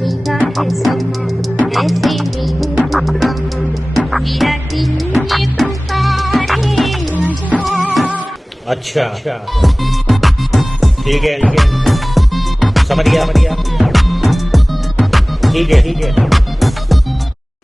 लगेगा है समा, ऐसे में हूँ तू कहाँ, मेरा दिल ये पुकारे आजा। अच्छा ठीक है समझ गया ठीक है।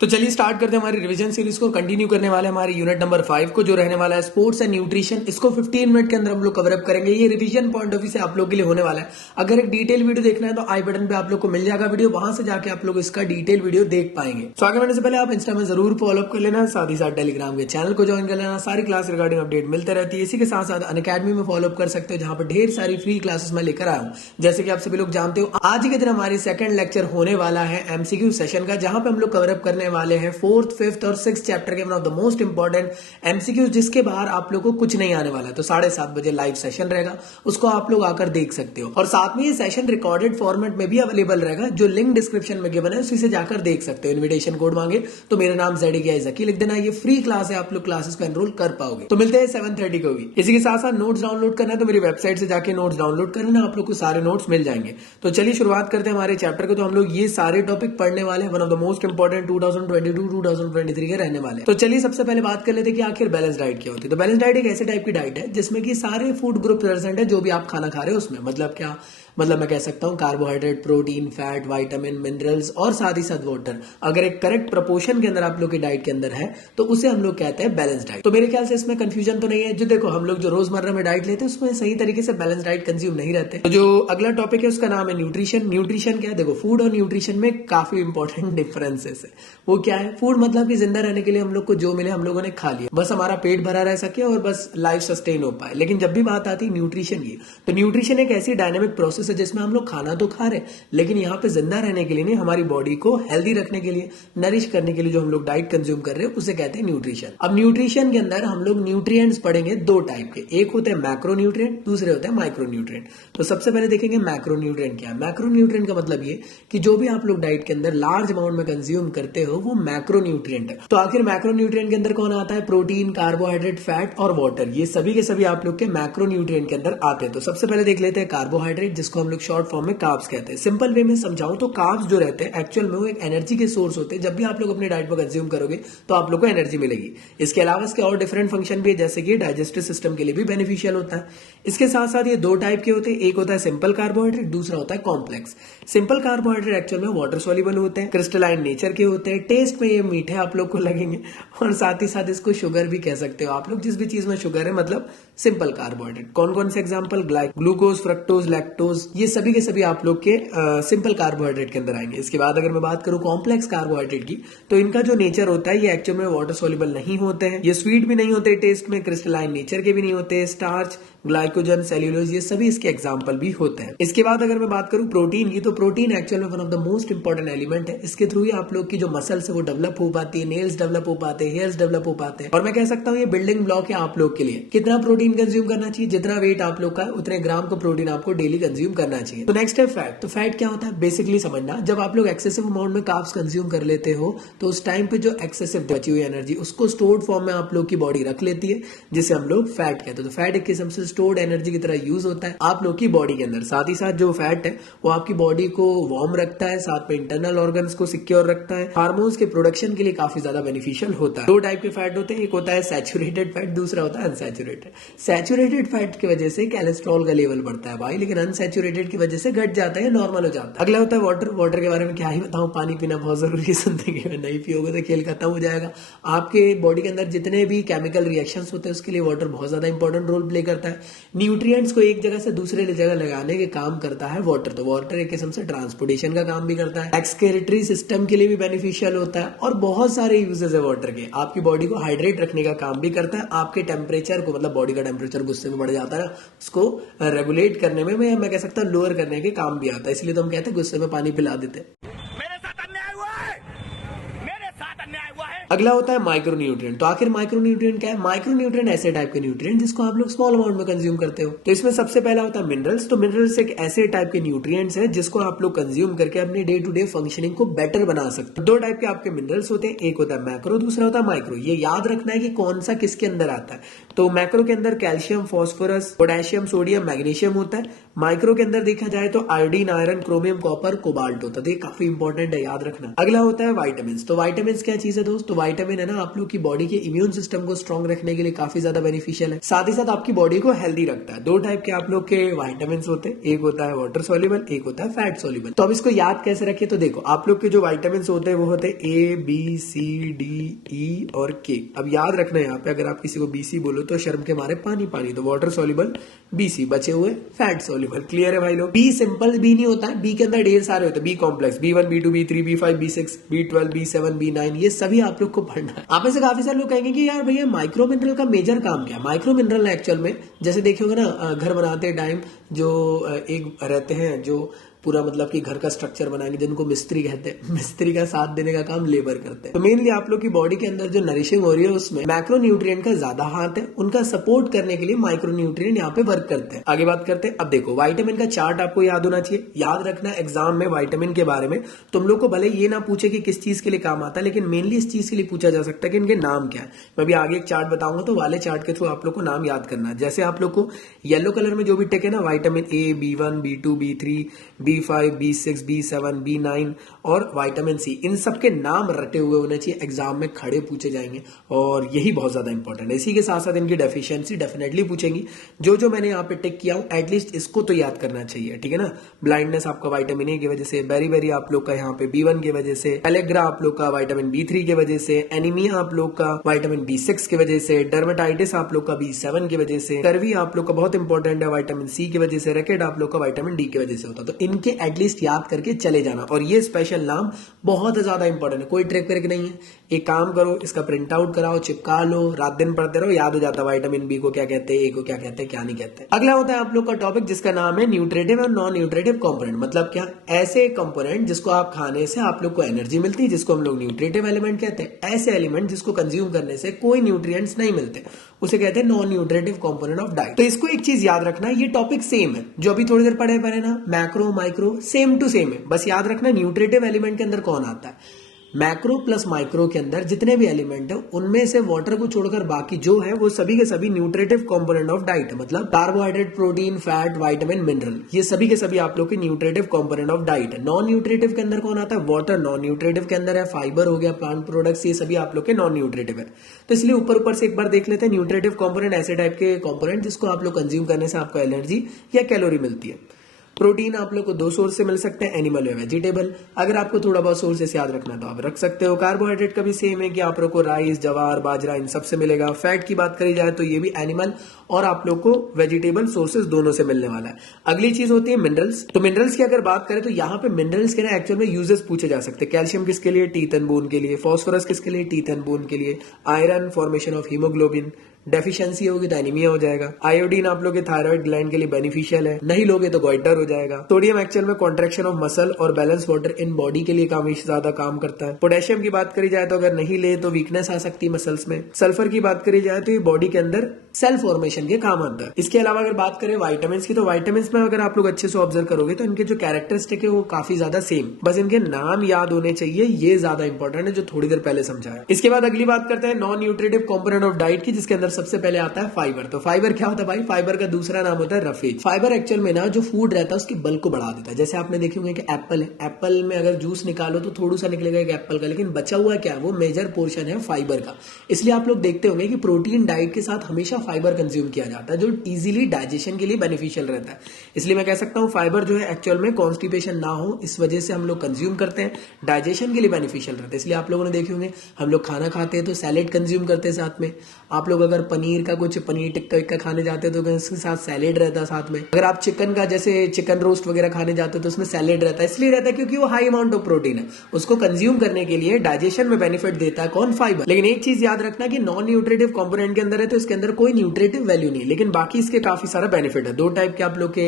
तो चलिए स्टार्ट करते हैं हमारी रिवीजन सीरीज को। कंटिन्यू करने वाले हमारे यूनिट नंबर 5 को, जो रहने वाला है स्पोर्ट्स एंड न्यूट्रिशन। इसको 15 मिनट के अंदर हम लोग कवर अप करेंगे। ये रिवीजन पॉइंट ऑफ व्यू से आप लोग के लिए होने वाला है। अगर एक डिटेल वीडियो देखना है तो आई बटन पे आप लोग को मिल जाएगा वीडियो, वहां से जाके आप लोग इसका डिटेल वीडियो देख पाएंगे। तो आगे बढ़ने से पहले आप इंस्टा में जरूर फॉलो अप कर लेना, साथ ही साथ टेलीग्राम के चैनल को ज्वाइन कर लेना। सारी क्लास रिगार्डिंग अपडेट मिलते रहती है। इसी के साथ साथ अनअकैडमी में फॉलो अप कर सकते हो, जहां पर ढेर सारी फ्री क्लासेस मैं लेकर आया हूँ। जैसे कि आप सभी लोग जानते हो, आज ही के दिन हमारी सेकंड लेक्चर होने वाला है एमसीक्यू सेशन का, जहां पे हम लोग कवर अप करने वाले हैं 4th, 5th और 6th चैप्टर के one of the most important MCQ, जिसके बाहर आप लोगों को कुछ नहीं आने वाला है। तो 7:30 बजे लाइव सेशन रहेगा, उसको आप लोग आकर देख सकते हो। और साथ में ये सेशन रिकॉर्डेड फॉर्मेट में भी अवेलेबल रहेगा, जो लिंक डिस्क्रिप्शन में गिवन है, उसी से जाकर देख सकते हो। इन्विटेशन कोड मांगे तो मेरा नाम ZDK जकी लिख देना। ये फ्री क्लास है, आप लोग क्लासेस को एनरोल कर पाओगे। तो मिलते हैं 7:30 को भी। इसी के साथ साथ नोट्स डाउनलोड करना है तो मेरी वेबसाइट से जाके नोट्स डाउनलोड कर लेना, आप लोग को सारे नोट्स मिल जाएंगे। तो चलिए शुरुआत करते हैं हमारे चैप्टर को। तो हम लोग ये सारे टॉपिक पढ़ने वाले हैं, one of the most important 2022-2023 के रहने वाले। तो चलिए सबसे पहले बात कर लेते हैं कि आखिर बैलेंस डाइट क्या होती है। तो बैलेंस डाइट एक ऐसे टाइप की डाइट है जिसमें कि सारे फूड ग्रुप प्रेजेंट है, जो भी आप खाना खा रहे हो उसमें। मतलब क्या, मतलब मैं कह सकता हूं carbohydrate, protein, fat, vitamin, minerals और साथ ही साथ वाटर, अगर एक करेक्ट प्रोपोर्शन के अंदर आप लोग की डाइट के अंदर है तो उसे हम लोग कहते हैं बैलेंस डाइट। तो मेरे ख्याल से इसमें कंफ्यूजन तो नहीं है। जो देखो, हम लोग जो रोजमर्रा में डाइट लेते हैं उसमें सही तरीके से बैलेंस डाइट कंज्यूम नहीं रहते। तो जो अगला टॉपिक है उसका नाम है न्यूट्रिशन। न्यूट्रिशन क्या है? देखो, फूड और न्यूट्रिशन में काफी इंपॉर्टेंट डिफरेंसेस है। वो क्या है? फूड मतलब कि जिंदा रहने के लिए हम लोग को जो मिले हम लोगों ने खा लिया, बस हमारा पेट भरा रह सके और बस लाइफ सस्टेन हो पाए। लेकिन जब भी बात आती है न्यूट्रिशन की, तो न्यूट्रिशन एक ऐसी डायनामिक प्रोसेस है जिसमें हम लोग खाना तो खा रहे, लेकिन यहाँ पे जिंदा रहने के लिए नहीं, हमारी बॉडी को हेल्दी रखने के लिए, नरिश करने के लिए जो हम लोग डाइट कंज्यूम कर रहे हैं उसे कहते हैं न्यूट्रिशन। अब न्यूट्रिशन के अंदर हम लोग न्यूट्रिएंट्स पढ़ेंगे दो टाइप के, एक होते हैं मैक्रो न्यूट्रिएंट, दूसरे होते हैं माइक्रो न्यूट्रिएंट। तो सबसे पहले देखेंगे मैक्रो न्यूट्रिएंट क्या है। मैक्रो न्यूट्रिएंट का मतलब ये कि जो भी आप लोग डाइट के अंदर लार्ज अमाउंट में कंज्यूम करते हो वो मैक्रो न्यूट्रिएंट है। तो आखिर मैक्रो न्यूट्रिएंट के अंदर कौन आता है? प्रोटीन, कार्बोहाइड्रेट, फैट और वाटर, ये सभी के सभी आप लोग के मैक्रो न्यूट्रिएंट के अंदर आते हैं। तो सबसे पहले देख लेते हैं कार्बोहाइड्रेट, जिसको हम लोग शॉर्ट फॉर्म में कार्ब्स कहते हैं। सिंपल वे में समझाऊं तो कार्ब्स जो रहते हैं एक्चुअल में वो एक एनर्जी के सोर्स होते हैं। जब भी आप लोग अपनी डाइट पर कंज्यूम करोगे तो आप लोग को एनर्जी मिलेगी। इसके अलावा इसके और डिफरेंट फंक्शन भी है, जैसे कि डाइजेस्टिव सिस्टम के लिए भी बेनिफिशियल होता है। इसके साथ साथ ये दो टाइप के होते हैं, एक होता है सिंपल कार्बोहाइड्रेट, दूसरा होता है कॉम्प्लेक्स। सिंपल कार्बोहाइड्रेट एक्चुअल में वाटर सोल्यूबल होते हैं, क्रिस्टलाइन नेचर के होते हैं, टेस्ट में ये मीठे आप लोग को लगेंगे और साथ ही साथ इसको शुगर भी कह सकते हो आप लोग। जिस भी चीज में शुगर है मतलब सिंपल कार्बोहाइड्रेट। कौन कौन से एग्जांपल? ग्लूकोज, फ्रक्टोज, लैक्टोज, ये सभी के सभी आप लोग के सिंपल कार्बोहाइड्रेट के अंदर आएंगे। इसके बाद अगर मैं बात करूं कॉम्प्लेक्स कार्बोहाइड्रेट की, तो इनका जो नेचर होता है ये एक्चुअल में वाटर सोल्यूबल नहीं होते हैं, ये स्वीट भी नहीं होते टेस्ट में, क्रिस्टलाइन नेचर के भी नहीं होते, स्टार्च, ग्लाइकोजन, सेल्यूलोज, ये सभी इसके एग्जांपल भी होते हैं। इसके बाद अगर मैं बात करूं प्रोटीन की, तो प्रोटीन एक्चुअल में one of the most important element है। इसके थ्रू ही आप लोग की जो मसल्स है वो डेवलप हो पाती है, नेल्स डेवलप हो पाते हैं, हेयर्स डेवलप हो पाते हैं। और मैं कह सकता हूं ये बिल्डिंग ब्लॉक है आप लोग के लिए। कितना प्रोटीन कंज्यूम करना चाहिए? जितना वेट आप लोग का है उतने ग्राम का प्रोटीन आपको डेली कंज्यूम करना चाहिए। तो नेक्स्ट है फैट। तो फैट क्या होता है? बेसिकली समझना, जब आप लोग एक्सेसिव अमाउंट में कार्ब्स कंज्यूम कर लेते हो तो उस टाइम पे जो एक्सेसिव बची हुई एनर्जी उसको स्टोर्ड फॉर्म में आप लोग की बॉडी रख लेती है, जिसे हम लोग फैट कहते हैं। तो फैट एक किस्म से स्टोर्ड एनर्जी की तरह यूज होता है आप लोग की बॉडी के अंदर। साथ ही साथ जो फैट है वो आपकी बॉडी को वार्म रखता है, साथ में इंटरनल ऑर्गन्स को सिक्योर रखता है, हार्मोन्स के प्रोडक्शन के लिए काफी ज्यादा बेनिफिशियल होता है। दो टाइप के फैट होते हैं, एक होता है सैचुरेटेड फैट, दूसरा होता है अनसैचुरेटेड। सैचुरेटेड फैट की वजह से कोलेस्ट्रॉल का लेवल बढ़ता है भाई, लेकिन अनसैचुरेटेड की वजह से घट जाता है, नॉर्मल हो जाता है। अगला होता है वाटर। वाटर के बारे में क्या ही बताऊं, पानी पीना बहुत जरूरी है जिंदगी में, नहीं पियोगे तो खेल खत्म हो जाएगा। आपके बॉडी के अंदर जितने भी केमिकल रिएक्शंस होते हैं उसके लिए वाटर बहुत ज्यादा इंपॉर्टेंट रोल प्ले करता है। न्यूट्रिएंट्स को एक जगह से दूसरे जगह लगाने के काम करता है वाटर। तो वाटर एक किस्म से ट्रांसपोर्टेशन का काम भी करता है, एक्सक्रीटरी सिस्टम के लिए भी बेनिफिशियल होता है और बहुत सारे यूजेस है वाटर के। आपकी बॉडी को हाइड्रेट रखने का काम भी करता है, आपके टेम्परेचर को, मतलब बॉडी का टेम्परेचर गुस्से में बढ़ जाता है ना, उसको रेगुलेट करने में मैं कह सकता हूँ लोअर करने के काम भी आता है। इसलिए तो हम कहते हैं गुस्से में पानी पिला देते हैं। अगला होता है माइक्रो न्यूट्रिएंट। तो आखिर माइक्रो न्यूट्रिएंट क्या है? माइक्रो न्यूट्रिएंट ऐसे टाइप के न्यूट्रिएंट जिसको आप लोग स्मॉल अमाउंट में कंज्यूम करते हो। तो इसमें सबसे पहला होता है मिनरल्स। तो मिनरल्स एक ऐसे टाइप के न्यूट्रिएंट्स है जिसको आप लोग कंज्यूम करके अपने डे टू डे फंक्शनिंग को बेटर बना सकते हो। दो टाइप के आपके मिनरल्स होते हैं, एक होता है मैक्रो, दूसरा होता है माइक्रो। ये याद रखना है कि कौन सा किसके अंदर आता है। तो मैक्रो के अंदर calcium, phosphorus, potassium, sodium, magnesium होता है। माइक्रो के अंदर देखा जाए तो iodine, iron, chromium, copper, cobalt होता है। तो ये काफी इंपॉर्टेंट है, याद रखना। अगला होता है वाइटामिन। तो वाइटामिन क्या चीज है दोस्त? तो वाइटामिन है ना आप लोग की बॉडी के इम्यून सिस्टम को स्ट्रॉन्ग रखने के लिए काफी ज्यादा बेनिफिशियल है, साथ ही साथ आपकी बॉडी को हेल्दी रखता है। दो टाइप के आप लोग के वाइटामिन होते हैं, एक होता है वाटर सोल्यूबल, एक होता है फैट सोल्यूबल। तो अब इसको याद कैसे रखें? तो देखो आप लोग के जो वाइटामिन होते हैं वो होते हैं ए, बी, सी, डी, ई और के। अब याद रखना यहाँ पे, अगर आप किसी को बीसी बोलो तो शर्म के मारे पानी पानी, तो वाटर सोल्यूबल बीसी, बचे हुए फैट सोल्यूबल। क्लियर है भाई लोग? बी सिंपल बी नहीं होता है, बी के अंदर ढेर सारे होते हैं। B complex, B1, B2, B3, B5, B6, B12, B7, B9, ये सभी आप लोग को पढ़ना है। आप में से काफी सारे लोग कहेंगे कि यार भैया माइक्रो मिनरल का मेजर काम क्या है? माइक्रो मिनरल एक्चुअल में जैसे देखे होगे ना, घर बनाते टाइम जो एक रहते हैं जो पूरा मतलब कि घर का स्ट्रक्चर बनाएंगे, जिनको मिस्त्री कहते हैं, मिस्त्री का साथ देने का काम लेबर करते हैं। तो मेनली आप लोग की बॉडी के अंदर जो नरिशिंग हो रही है उसमें मैक्रो न्यूट्रिएंट का ज्यादा हाथ है, उनका सपोर्ट करने के लिए माइक्रो न्यूट्रिएंट यहाँ पे वर्क करते हैं। आगे बात करते हैं। अब देखो वाइटामिन का चार्ट आपको याद होना चाहिए। याद रखना एग्जाम में वाइटामिन के बारे में तुम लोग को भले ये ना पूछे कि किस चीज के लिए काम आता है, लेकिन मेनली इस चीज के लिए पूछा जा सकता है कि इनके नाम क्या है। मैं भी आगे एक चार्ट बताऊंगा, तो वाले चार्ट के थ्रू आप लोग को नाम याद करना है। जैसे आप लोग को येलो कलर में जो भी टिक है ना, vitamin A, B1, B2, B3, B5, B6, B7, B9 और विटामिन सी, इन सब के नाम रटे हुए होने चाहिए, एग्जाम में खड़े पूछे जाएंगे और यही बहुत ज्यादा इंपॉर्टेंट है। इसी के साथ साथ इनकी डेफिशिएंसी डेफिनेटली पूछेंगी। जो जो मैंने यहाँ पे टिक किया हूँ एटलीस्ट इसको तो याद करना चाहिए, ठीक है ना। ब्लाइंडनेस आपका विटामिन ए की वजह से, बेरी आप लोग का यहाँ पे B1 की वजह से, पेलेग्रा आप लोग का विटामिन B3 की वजह से, एनीमिया आप लोग का विटामिन B6 की वजह से, डर्मेटाइटिस आप लोग का B7 की वजह से, कर्वी आप लोग का बहुत इंपॉर्टेंट है विटामिन सी की वजह से, रैकेट आप लोग का विटामिन डी की वजह से होता है। तो इनके एटलीस्ट याद करके चले जाना। और ये स्पेशल नाम बहुत ज्यादा इंपॉर्टेंट है, कोई ट्रिक व्रिक नहीं है। एक काम करो, इसका प्रिंट आउट कराओ, चिपका लो, रात दिन पढ़ते रहो, याद हो जाता है विटामिन बी को क्या कहते हैं, ए को क्या कहते हैं, क्या नहीं कहते। अगला होता है आप लोग का टॉपिक जिसका नाम है न्यूट्रिटिव और नॉन न्यूट्रिटिव कंपोनेंट। मतलब क्या? ऐसे कंपोनेंट जिसको आप खाने से आप लोग को एनर्जी मिलती है, जिसको हम लोग न्यूट्रिटिव एलिमेंट कहते हैं। ऐसे एलिमेंट जिसको कंज्यूम करने से कोई न्यूट्रिएंट्स नहीं मिलते, उसे कहते हैं non nutritive component of diet. तो इसको एक चीज याद रखना, ये टॉपिक सेम है जो अभी थोड़ी देर पढ़े ना, macro micro same to same है। बस याद रखना न्यूट्रिटिव एलिमेंट के अंदर कौन आता है। मैक्रो प्लस माइक्रो के अंदर जितने भी एलिमेंट है उनमें से वाटर को छोड़कर बाकी जो है वो सभी के सभी न्यूट्रिटिव कंपोनेंट ऑफ डाइट है। मतलब carbohydrate, protein, fat, vitamin, mineral, ये सभी के सभी आप लोग के न्यूट्रिटिव कंपोनेंट ऑफ डाइट है। नॉन न्यूट्रिटिव के अंदर कौन आता है? वाटर नॉन न्यूट्रिटिव के अंदर है, फाइबर हो गया, प्लांट प्रोडक्ट्स, ये सभी आप लोग के नॉन न्यूट्रिटिव है। तो इसलिए ऊपर से एक बार देख लेते हैं। न्यूट्रिटिव कंपोनेंट ऐसे टाइप के कंपोनेंट जिसको आप लोग कंज्यूम करने से आपको एनर्जी या कैलोरी मिलती है। प्रोटीन आप लोग को दो सोर्स से मिल सकते हैं, एनिमल या वेजिटेबल। अगर आपको थोड़ा बहुत सोर्सेस याद रखना तो आप रख सकते हो। कार्बोहाइड्रेट का भी सेम है कि आप लोग को राइस, जवार, बाजरा इन सब से मिलेगा। फैट की बात करी जाए तो ये भी एनिमल और आप लोग को वेजिटेबल सोर्सेज दोनों से मिलने वाला है। अगली चीज होती है मिनरल्स। तो मिनरल्स की अगर बात करें तो यहाँ पे मिनरल्स के ना एक्चुअल में यूजेस पूछे जा सकते हैं। कैल्शियम किसके लिए? टीथ एंड बोन के लिए। फॉस्फोरस किसके लिए? टीथ एंड बोन के लिए। Iron, formation of haemoglobin. Deficiency होगी तो एनीमिया हो जाएगा। आयोडीन आप लोग के थायराइड ग्लैंड के लिए बेनिफिशियल है, नहीं लोगे तो गॉइटर हो जाएगा। सोडियम एक्चुअल में कॉन्ट्रैक्शन ऑफ मसल और बैलेंस वाटर इन बॉडी के लिए काफी ज्यादा काम करता है। पोटेशियम की बात करी जाए तो अगर नहीं ले तो वीकनेस आ सकती है मसल्स में। सल्फर की बात करी जाए तो ये बॉडी के अंदर सेल फॉर्मेशन के काम आता है। इसके अलावा अगर बात करें विटामिन की, तो विटामिन में अगर आप लोग अच्छे से ऑब्जर्व करोगे तो इनके जो कैरेक्टरिस्टिक है वो काफी ज्यादा सेम, बस इनके नाम याद होने चाहिए, ये ज्यादा इंपॉर्टेंट है जो थोड़ी देर पहले समझाया। इसके बाद अगली बात करते हैं non nutritive component of diet की, जिसके अंदर सबसे पहले आता है फाइबर। तो फाइबर क्या होता है भाई? फाइबर का दूसरा नाम होता है रफेज। फाइबर एक्चुअल में ना जो फूड रहता है उसकी बल्क को बढ़ा देता है। जैसे आपने देखे होंगे कि एप्पल है, एप्पल में अगर जूस निकालो तो थोड़ा सा निकलेगा एक एप्पल का, लेकिन बचा हुआ क्या है? वो मेजर पोर्शन है फाइबर का। इसलिए आप लोग देखते होंगे कि प्रोटीन डाइट के साथ हमेशा फाइबर कंज्यूम किया जाता है, जो इजीली डाइजेशन के लिए बेनिफिशियल रहता है। इसलिए मैं कह सकता हूं फाइबर जो है एक्चुअल में कॉन्स्टिपेशन ना हो इस वजह से हम लोग कंज्यूम करते हैं, डाइजेशन के लिए बेनिफिशियल रहता है। इसलिए आप लोगों ने देखे होंगे हम लोग खाना खाते हैं तो सैलेड कंज्यूम करते हैं साथ में। आप लोग अगर पनीर का कुछ पनीर टिक्का विक्का खाने जाते हो तो उसके साथ सैलेड रहता है साथ में। अगर आप चिकन का जैसे चिकन रोस्ट वगैरह खाने जाते हो तो उसमें सैलेड रहता है, इसलिए रहता है क्योंकि वो हाई अमाउंट ऑफ प्रोटीन है, उसको कंज्यूम करने के लिए डाइजेशन में बेनिफिट देता है कौन, फाइबर। लेकिन एक चीज याद रखना कि नॉन न्यूट्रिटिव कंपोनेंट के अंदर है तो इसके अंदर कोई न्यूट्रिटिव वैल्यू नहीं है, लेकिन बाकी इसके काफी सारा बेनिफिट है। दो टाइप के आप लोग के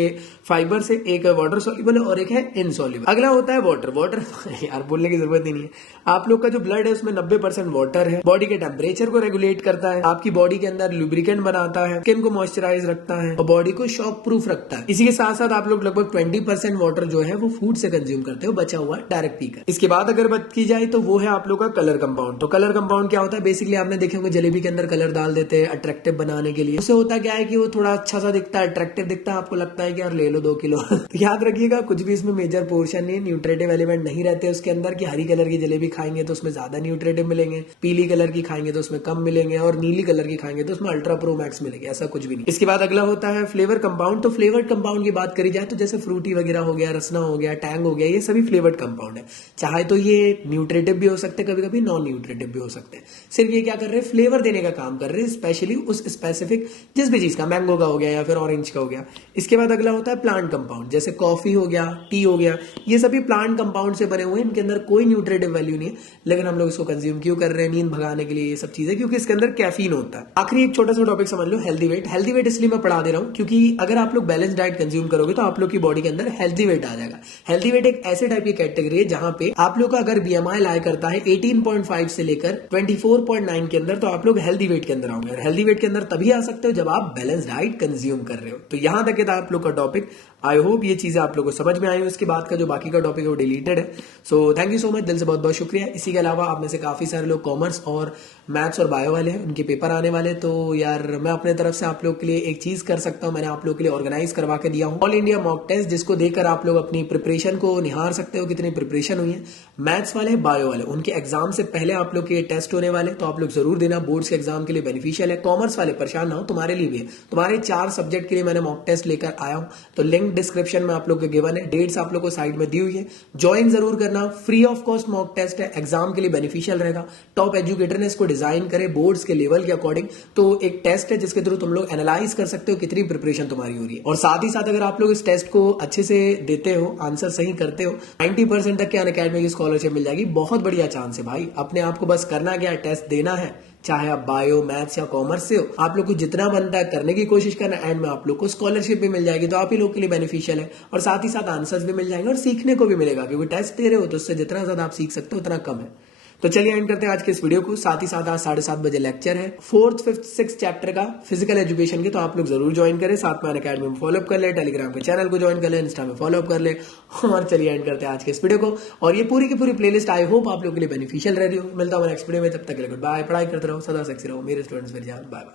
फाइबर से, एक है वाटर सॉल्युबल और एक है इनसॉल्युबल। अगला होता है वाटर। वाटर यार बोलने की जरूरत ही नहीं है, आप लोग का जो ब्लड है उसमें 90% वाटर है, बॉडी के टेम्परेचर को रेगुलेट करता है, आपकी बॉडी के अंदर लुब्रिकेंट बनाता है, स्किन को मॉइस्चराइज रखता है और बॉडी को शॉक प्रूफ रखता है। इसी के साथ साथ आप लोग लगभग 20% वाटर जो है वो फूड से कंज्यूम करते हो, बचा हुआ डायरेक्ट पीकर। इसके बाद अगर बात की जाए तो वो है आप लोग का कलर कंपाउंड। तो कलर कंपाउंड क्या होता है, बेसिकली आपने देखे होंगे जलेबी के अंदर कलर डाल देते हैं अट्रैक्टिव बनाने के लिए। उससे होता क्या है कि वो थोड़ा अच्छा सा दिखता है, अट्रैक्टिव दिखता है, आपको लगता है कि यार ले लो 2 किलो। तो याद रखिएगा कुछ भी इसमें मेजर पोर्शन नहीं, न्यूट्रिटिव एलिमेंट नहीं रहते उसके अंदर कि हरी कलर की जलेबी खाएंगे तो उसमें ज्यादा न्यूट्रिटिव मिलेंगे, पीली कलर की खाएंगे तो उसमें कम मिलेंगे और नीली कलर की खाएंगे तो उसमें अल्ट्रा प्रो मैक्स मिलेंगे, ऐसा कुछ भी नहीं। इसके बाद अगला होता है फ्लेवर कंपाउंड। तो फ्लेवर कंपाउंड की बात करी जाए तो जैसे फ्रूटी वगैरह हो गया, रसना हो गया, टैंग हो गया, ये सभी फ्लेवर्ड कंपाउंड है। चाहे तो ये न्यूट्रिटिव भी हो सकते हैं, कभी कभी नॉन न्यूट्रिटिव भी हो सकते हैं। सिर्फ ये क्या कर रहे हैं, फ्लेवर देने का काम कर रहे हैं, स्पेशली उस स्पेसिफिक जिस भी चीज का, मैंगो का हो गया या फिर ऑरेंज का हो गया। इसके बाद अगला होता है प्लांट कंपाउंड, जैसे कॉफी हो गया, टी हो गया, ये सभी प्लांट कंपाउंड से बने हुए हैं, इनके अंदर कोई न्यूट्रिटिव वैल्यू नहीं है, लेकिन हम लोग इसको कंज्यूम क्यों कर रहे हैं, नींद भगाने के लिए, ये सब चीजें, क्योंकि इसके अंदर कैफीन होता है। आखिरी एक छोटा सा टॉपिक समझ लो, हेल्दी वेट। हेल्दी वेट इसलिए मैं पढ़ा दे रहा हूं क्योंकि अगर आप लोग बैलेंस डाइट कंज्यूम करोगे तो आप लोग की बॉडी के अंदर हेल्दी वेट आ जाएगा। हेल्दी वेट एक ऐसे टाइप की कैटेगरी है जहां पे आप लोग का अगर बीएमआई लाई करता है 18.5 से लेकर 24.9 के अंदर, तो आप लोग हेल्दी वेट के अंदर आओगे। और हेल्दी वेट के अंदर तभी आ सकते हो जब आप बैलेंस डाइट कंज्यूम कर रहे हो। तो यहां तक था आप लोग का टॉपिक। आई होप ये चीजें आप लोग को समझ में आई हो। इसके बाद का जो बाकी का टॉपिक है वो डिलीटेड है। So thank you so much, दिल से बहुत बहुत शुक्रिया। इसी के अलावा आप में से काफी सारे लोग कॉमर्स और मैथ्स और बायो वाले हैं, उनके पेपर आने वाले, तो यार मैं अपने तरफ से आप लोग के लिए एक चीज कर सकता हूं, मैंने आप लोग के लिए ऑर्गेनाइज करवा के दिया हूं ऑल इंडिया मॉक टेस्ट, जिसको देकर आप लोग अपनी प्रिपरेशन को निहार सकते हो कितनी प्रिपरेशन हुई है। मैथ्स वाले, बायो वाले, उनके एग्जाम से पहले आप लोग के टेस्ट होने वाले, तो आप लोग जरूर देना, बोर्ड्स के एग्जाम के लिए बेनिफिशियल है। कॉमर्स वाले परेशान ना हो, तुम्हारे लिए भी है, तुम्हारे 4 सब्जेक्ट के लिए मैंने मॉक टेस्ट लेकर आया हूं, तो लिंक डिस्क्रिप्शन में आप लोग के गिवन है, डेट्स आप लोग को साइड में दी हुई है, ज्वाइन जरूर करना। Free of cost mock test है, एग्जाम के लिए बेनिफिशियल रहेगा। टॉप एजुकेटर ने इसको डिजाइन करे बोर्ड्स के लेवल के अकॉर्डिंग, तो एक टेस्ट है जिसके थ्रू तुम लोग एनालाइज कर सकते हो कितनी प्रिपरेशन तुम्हारी हो रही है। और साथ ही साथ अगर आप लोग इस टेस्ट को अच्छे से देते हो, आंसर सही करते हो, 90% तक के अनअकैडमी की स्कॉलरशिप मिल जाएगी। बहुत बढ़िया चांस है भाई, अपने आप को बस करना क्या है, टेस्ट देना है, चाहे आप बायो, मैथ्स या कॉमर्स से हो, आप लोग को जितना बनता है करने की कोशिश करना, एंड में आप लोग को स्कॉलरशिप भी मिल जाएगी, तो आप ही लोग के लिए बेनिफिशियल है। और साथ ही साथ आंसर्स भी मिल जाएंगे और सीखने को भी मिलेगा, क्योंकि टेस्ट दे रहे हो तो उससे जितना ज्यादा आप सीख सकते हो उतना कम है। तो चलिए एंड करते हैं आज के इस वीडियो को। साथ ही साथ आज 7:30 बजे लेक्चर है 4th, 5th, 6th चैप्टर का फिजिकल एजुकेशन के, तो आप लोग जरूर ज्वाइन करें। साथ में अनअकैडमी में फॉलोअप कर ले, टेलीग्राम के चैनल को ज्वाइन कर ले, इंस्टा में फॉलोअप कर ले। और चलिए एंड करते हैं आज के इस वीडियो को। और ये पूरी की पूरी प्लेलिस्ट आई होप आप लोगों के लिए बेनिफिशियल रह रही हो। मिलता हूं नेक्स्ट वीडियो में, तब तक के लिए गुड बाय। पढ़ाई करते रहो, सदा सेक्सी रहो मेरे स्टूडेंट्स, मेरी जान। Bye bye.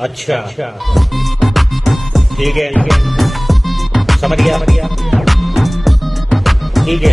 अच्छा, ठीक है, समझ गया, ठीक है।